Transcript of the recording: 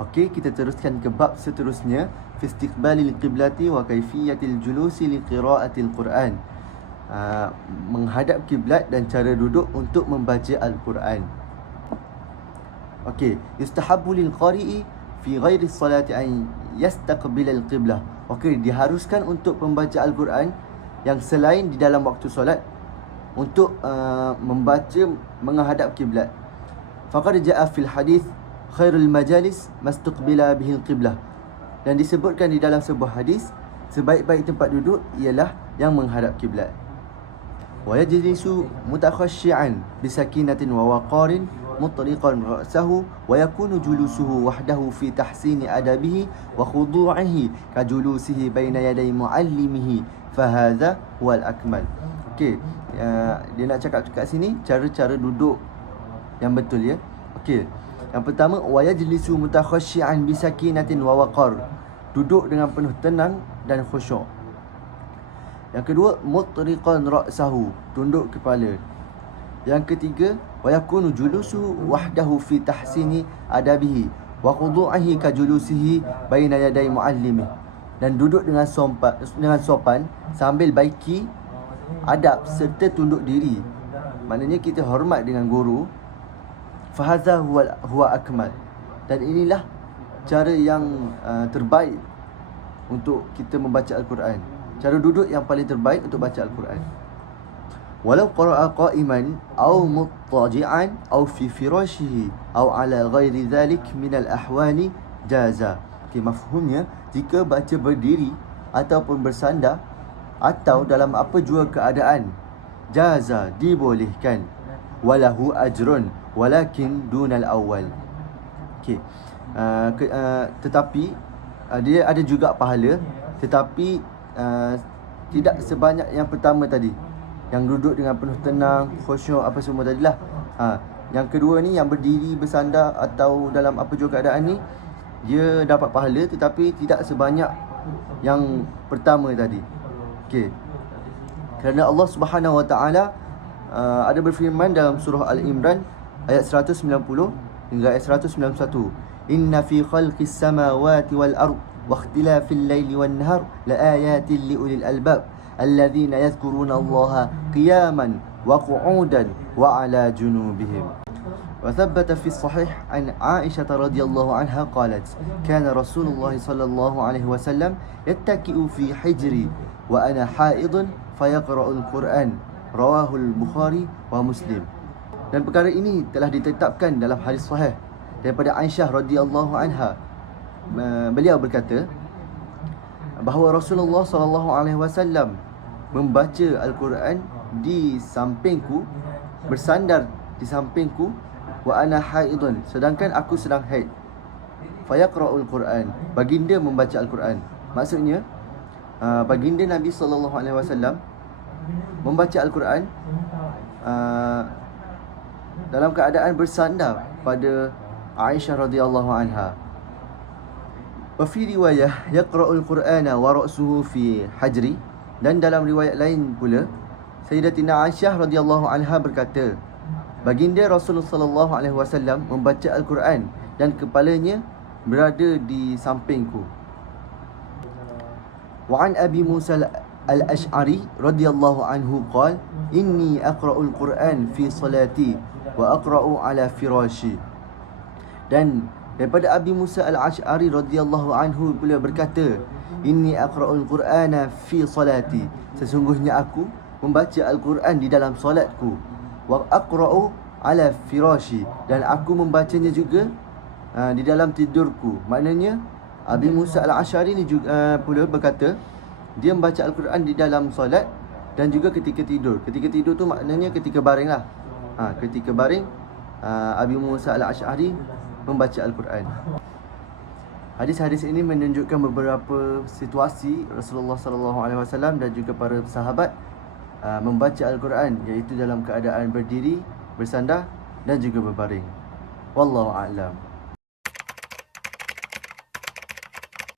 Okey, kita teruskan ke bab seterusnya, fi istiqbalil qiblati wa kaifiyatil julusi li qiraatil Quran. Menghadap kiblat dan cara duduk untuk membaca Al-Quran. Okey, yustahabbu lil qari'i fi ghairi salati an yastaqbil al-qiblah. Okey, diharuskan untuk pembaca Al-Quran yang selain di dalam waktu solat untuk membaca menghadap kiblat. Faqad jaa fil hadis khairul majalis mastuqbila bihil qiblah. Dan disebutkan di dalam sebuah hadis, sebaik-baik tempat duduk ialah yang menghadap kiblat. Wa yajlisu mutakhashshi'an bisakinatin wa waqarin mutriqan ra'sahu wa yakunu julusuhu wahdahu fi tahsini adabihi wa khudu'ihi ka julusihi baina yaday muallimihi fahadha huwal akmal. Okey, dia nak cakap kat sini cara-cara duduk yang betul, ya. Okey, yang pertama, wa yajlisu mutakhashshi'an bisakinatin wa waqar, duduk dengan penuh tenang dan khusyuk. Yang kedua, mutriqan ra'sahu, tunduk kepala. Yang ketiga, wa yakunu julusu wahdahu fi tahsini adabihi wa khudu'ihi ka julusihi baina yaday muallimi, dan duduk dengan sopan sambil baiki adab serta tunduk diri. Maknanya kita hormat dengan guru. Fahadha huwa akmal, dan inilah cara yang terbaik untuk kita membaca Al-Quran. Cara duduk yang paling terbaik untuk baca Al-Quran. Walau qara'a qa'iman aw muttaji'an aw fi firashihi aw ala ghairi dhalik min al-ahwani jaza. Okey, mafhumnya, jika baca berdiri ataupun bersandar atau dalam apa jua keadaan, jaza, dibolehkan. Walahu ajrun walakin dunal awal. Okey, tetapi dia ada juga pahala, tetapi tidak sebanyak yang pertama tadi, yang duduk dengan penuh tenang, khusyuk, apa semua tadilah. Yang kedua ni, yang berdiri, bersandar atau dalam apa jua keadaan ni, dia dapat pahala tetapi tidak sebanyak yang pertama tadi. Okey, kerana Allah Subhanahu Wa Taala ada berfirman dalam surah Al-Imran ayat 190 hingga ayat 191, inna fi khalqis samawati wal ard wa ikhtilafil laili wan nahar laayatin liulil albab alladhina yadhkuruna Allaha qiyaman wa qu'udan wa ala junubihim. وثبت في الصحيح عن عائشة رضي الله عنها قالت كان رسول الله صلى الله عليه وسلم يتكئ في حجري وأنا حائض فيقرأ القرآن رواه البخاري wa Muslim. Dan perkara ini telah ditetapkan dalam hadis sahih daripada Aisyah radhiyallahu anha. Beliau berkata bahawa Rasulullah sallallahu alaihi wasallam membaca Al-Quran di sampingku, bersandar di sampingku, wa ana haidun, sedangkan aku sedang haid. Fayaqra'ul Quran, baginda membaca Al-Quran. Maksudnya baginda Nabi sallallahu alaihi wasallam membaca Al-Quran dalam keadaan bersandar pada Aisyah radhiyallahu anha. Wa fi riwayah yaqra'ul Qur'ana wa ra'suhu fi hajri, dan dalam riwayat lain pula Sayyidatina Aisyah radhiyallahu anha berkata, baginda Rasulullah sallallahu alaihi wasallam membaca Al-Quran dan kepalanya berada di sampingku. Wa an Abi Musa Al-Ash'ari radhiyallahu anhu qala inni aqra'ul Quran fi salati wa aqra'u ala firashi. Dan daripada Abi Musa Al-Ash'ari radhiyallahu anhu pula berkata, inni aqra'ul Qur'ana fi salati, sesungguhnya aku membaca Al-Quran di dalam solatku, wa aqra'u ala firashi, dan aku membacanya juga di dalam tidurku. Maknanya Abi Musa Al-Ash'ari ni juga pula berkata dia membaca Al-Quran di dalam solat dan juga ketika tidur. Ketika tidur tu maknanya ketika baring lah. Ketika baring, Abi Musa Al-Ash'ari membaca Al-Quran. Hadis-hadis ini menunjukkan beberapa situasi Rasulullah SAW dan juga para sahabat membaca Al-Quran, iaitu dalam keadaan berdiri, bersandar dan juga berbaring. Wallahu a'lam.